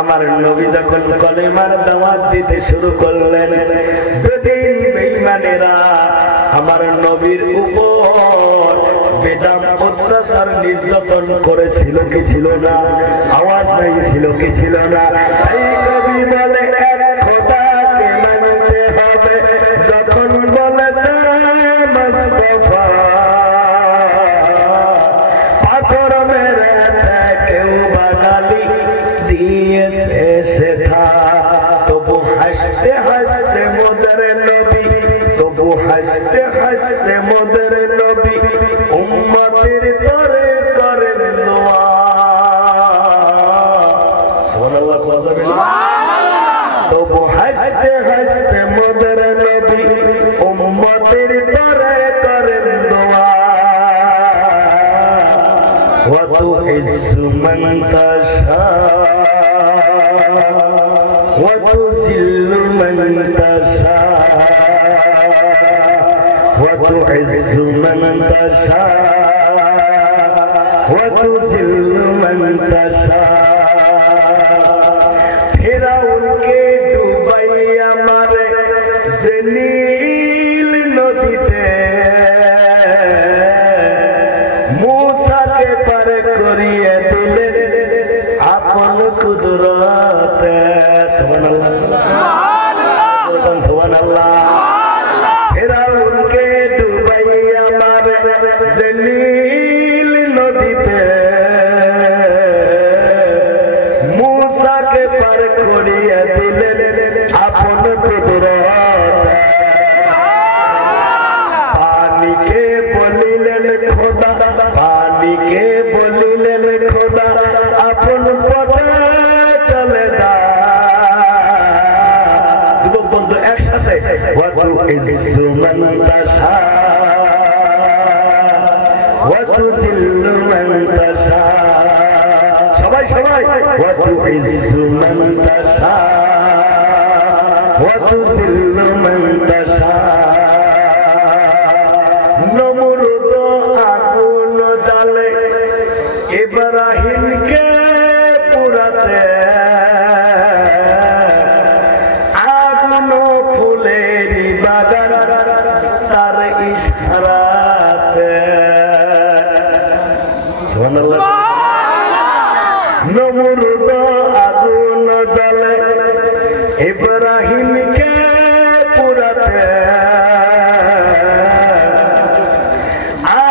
আমার নবী যখন কলেমার দাওয়াত দিতে শুরু করলেন, বেদিন বেঈমানেরা আমার নবীর উপর বেদম অত্যাচার নির্যাতন করেছিল কি ছিল না? আওয়াজ নাই ছিল কি ছিল না? এই নবী বলে এক খোদাকে মানতে হবে, যখন বলেছে মুস্তাফা পাথর মেরেছে কেউ বাঙালি দিয়েছে শেখা, তবু হাসতে হাসতে মোদের নবী, তবু হাসতে হাসতে মোদের নবী উম্মতের তরে করেন দোয়া। সুবহানাল্লাহ, তবু হাসতে হাসতে মোদের নবী উম্মতের তরে করেন দোয়া। ওয়া তুইজ্জু মান তাশা ওয়া তুযিল্লু মান তাশা ওয়া তুইজ্জু মান তাশা ওয়া তুযিল্লু মান তাশা। ফিরাউনকে ডুবাইয়া মারে যে নীল নদীতে, মূসাকে পার করিয়ে দিলেন আপন কুদরতে। সুবহানাল্লাহ, সুবহানাল্লাহ। ফিরাউনকে ডুবাইয়া মারে যে নীল নদীতে, মূসাকে পার করিয়ে দিলেন আপন কুদরতে। পানিকে বলিলেন খোদা, পানিকে বলিলেন খোদা আপন পথে চলে যা। যুবক বন্ধু একসাথে, ওয়া তুইজ্জু মান তাশা ওয়া তুযিল্লু মান তাশা। সবাই সবাই, ওয়া তুইজ্জু মান তাশা ওয়া তুযিল্লু মান তাশা। নমরুদ আগুন জ্বালে ইব্রাহিমকে পুরাতে, আগুন ফুলেরি বাগান তার ইশারাতে। সুবহানাল্লাহ। নমরুদ আগুন জ্বালে ইব্রাহিমকে পুরাতে,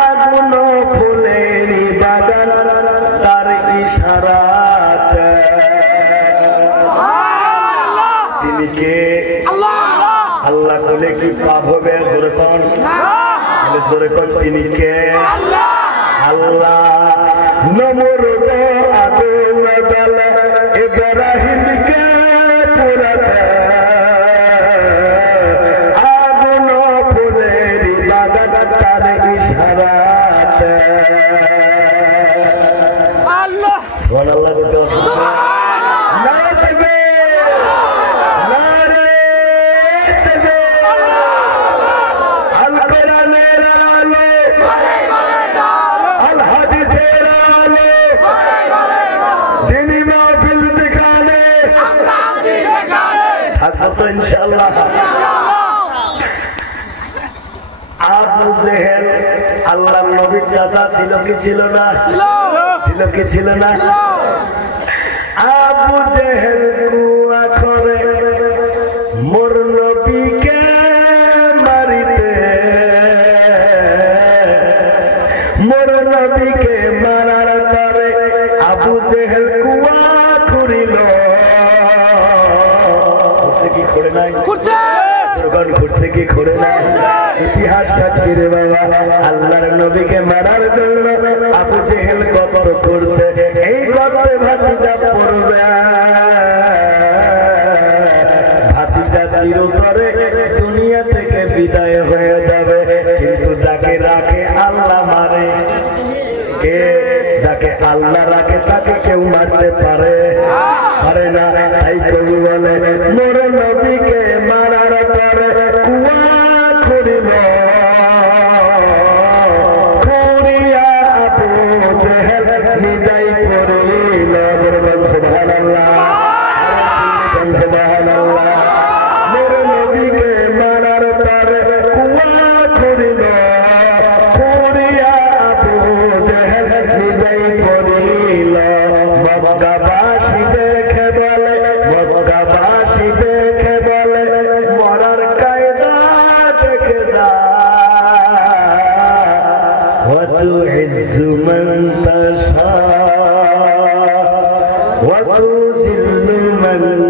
আগুন ফুলেরি বাগান তার ইশারাতে। তিনি কে? আল্লাহ বলে কি পাপ হবে? জোরে কোন, জোরে কোন, তিনি কে? আল্লাহ। নমরুদ আগুন জ্বালে ইব্রাহিমকে পুরাতে, আগুন ফুলেরি বাগান তার ইশারাতে। আল্লাহ, সুবহানাল্লাহ। ইনশাআল্লাহ। আবু জেহেল আল্লাহর নবীর চাচা ছিল কি ছিল না? ছিল কি ছিল না? আবু জেহেল কুয়া করে মোর নবীকে মারিতে, মোর নবীকে মারার তরে আবু জেহেল কুয়া খুঁড়িল। কি করে নাই? ঘুরছে কি করে নাই? ইতিহাস সাক্ষী রে বাবা। আল্লাহর নবীকে মারার জন্য আবু জেহেল গর্ত করছে। এই গর্তে ভাতিজা পড়বে, ভাতিজা চিরতরে দুনিয়া থেকে বিদায় হয়ে যাবে। কিন্তু যাকে রাখে আল্লাহ মারে কে? যাকে আল্লাহ রাখে তাকে কেউ মারতে পারে পারে না। তাই কবি বলে মোর নবীকে মারার পরে কুয়া খুঁড়িল, খুঁড়িয়া আবু জেহেল নিজাই পড়িল। তুইজ্জু মান তাশা ওয়া তুযিল্লু মান